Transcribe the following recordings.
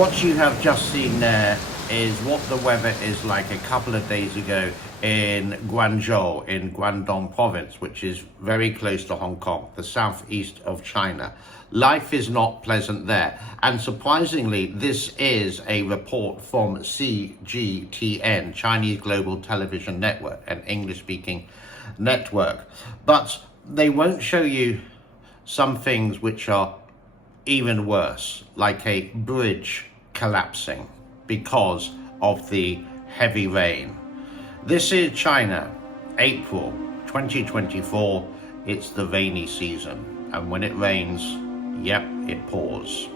What you have just seen there is what the weather is like a couple of days ago in Guangzhou in Guangdong province, which is very close to Hong Kong, the southeast of China. Life is not pleasant there. And surprisingly, this is a report from CGTN, Chinese Global Television Network, an English-speaking network. But they won't show you some things which are even worse, like a bridge collapsing because of the heavy rain. This is China, April 2024. It's the rainy season, and when it rains, yep, it pours.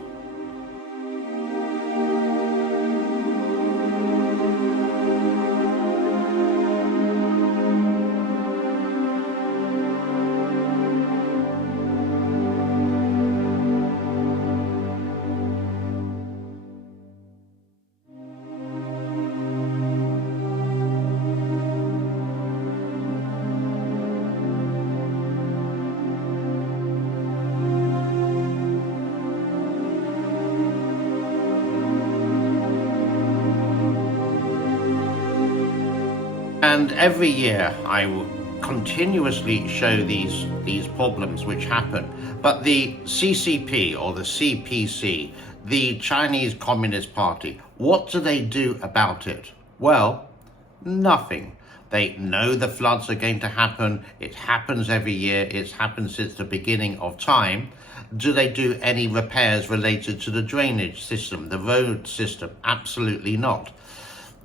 And every year I will continuously show these problems which happen. But the CCP or the CPC, the Chinese Communist Party, what do they do about it? Well, nothing. They know the floods are going to happen. It happens every year. It's happened since the beginning of time. Do they do any repairs related to the drainage system, the road system? Absolutely not.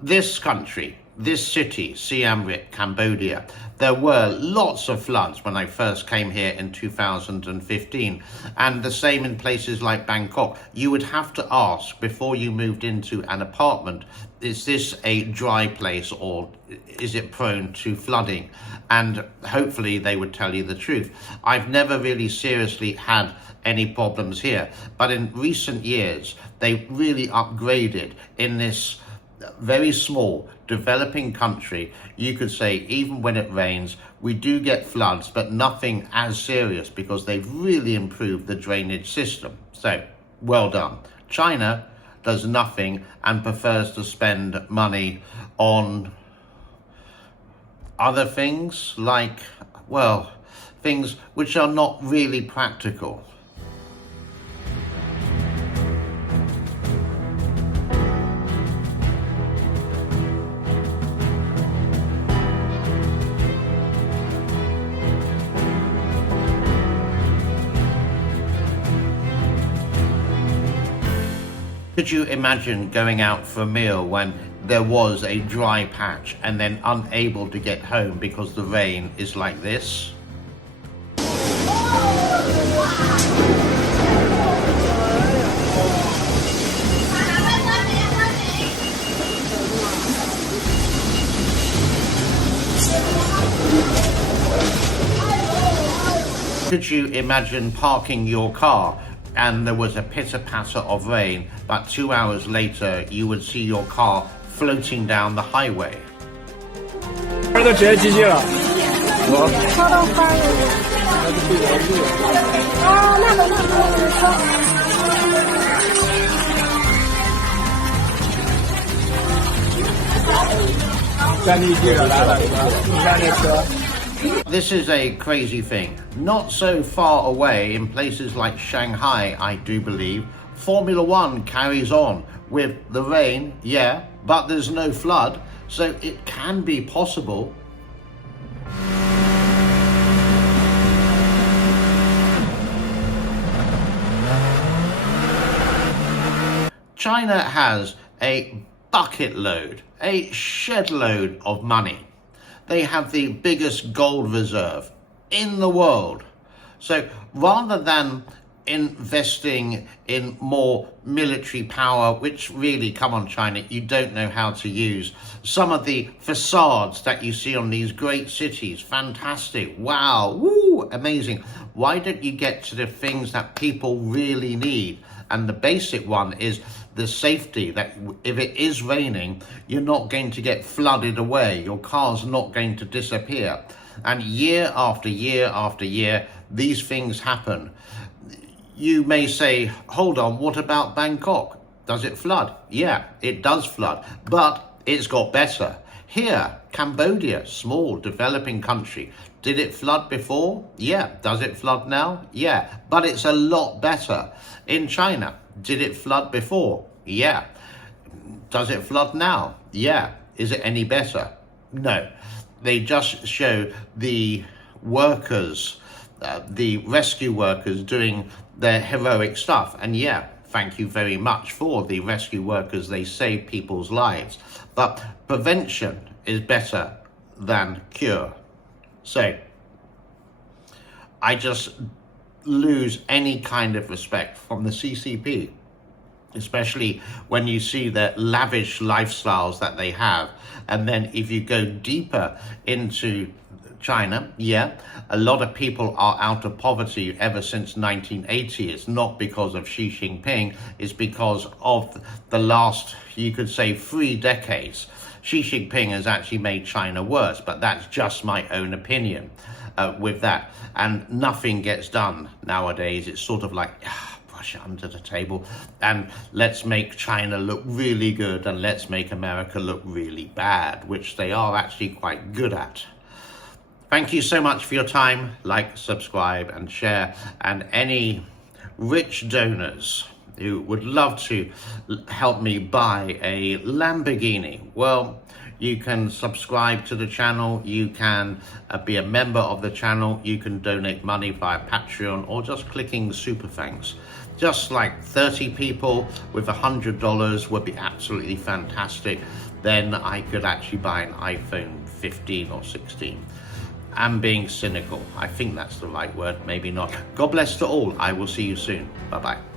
This country, this city, Siem Reap, Cambodia, there were lots of floods when I first came here in 2015, and the same in places like Bangkok. You would have to ask before you moved into an apartment, is this a dry place or is it prone to flooding? And hopefully they would tell you the truth. I've never really seriously had any problems here, but in recent years, they really upgraded in this very small developing country. You could say even when it rains we do get floods, but nothing as serious because they've really improved the drainage system. So well done. China does nothing and prefers to spend money on other things like, well, things which are not really practical. Could you imagine going out for a meal when there was a dry patch and then unable to get home because the rain is like this? Could you imagine parking your car and there was a pitter-patter of rain, but 2 hours later you would see your car floating down the highway? This is a crazy thing. Not so far away, in places like Shanghai, I do believe, Formula One carries on with the rain, yeah, but there's no flood, so it can be possible. China has a bucket load, a shed load of money. They have the biggest gold reserve in the world. So rather than investing in more military power, which really, come on China, you don't know how to use. Some of the facades that you see on these great cities, fantastic, wow, woo, amazing. Why don't you get to the things that people really need? And the basic one is the safety, that if it is raining, you're not going to get flooded away. Your car's not going to disappear. And year after year after year, these things happen. You may say, hold on, what about Bangkok? Does it flood? Yeah, it does flood, but it's got better. Here, Cambodia, small developing country. Did it flood before? Yeah. Does it flood now? Yeah, but it's a lot better. In China, did it flood before? Yeah. Does it flood now? Yeah. Is it any better? No. They just show the workers, the rescue workers doing their heroic stuff. And yeah, thank you very much for the rescue workers. They save people's lives. But prevention is better than cure. So I just lose any kind of respect from the CCP, especially when you see the lavish lifestyles that they have. And then if you go deeper into China, yeah, a lot of people are out of poverty ever since 1980. It's not because of Xi Jinping, it's because of the last, you could say, 3 decades. Xi Jinping has actually made China worse, but that's just my own opinion with that. And nothing gets done nowadays. It's sort of like, brush it under the table, and let's make China look really good, and let's make America look really bad, which they are actually quite good at. Thank you so much for your time. Like, subscribe, and share. And any rich donors who would love to help me buy a Lamborghini, well, you can subscribe to the channel, you can be a member of the channel, you can donate money via Patreon, or just clicking the super thanks. Just like 30 people with $100 would be absolutely fantastic. Then I could actually buy an iPhone 15 or 16. I'm being cynical. I think that's the right word, maybe not. God bless to all. I will see you soon. Bye-bye.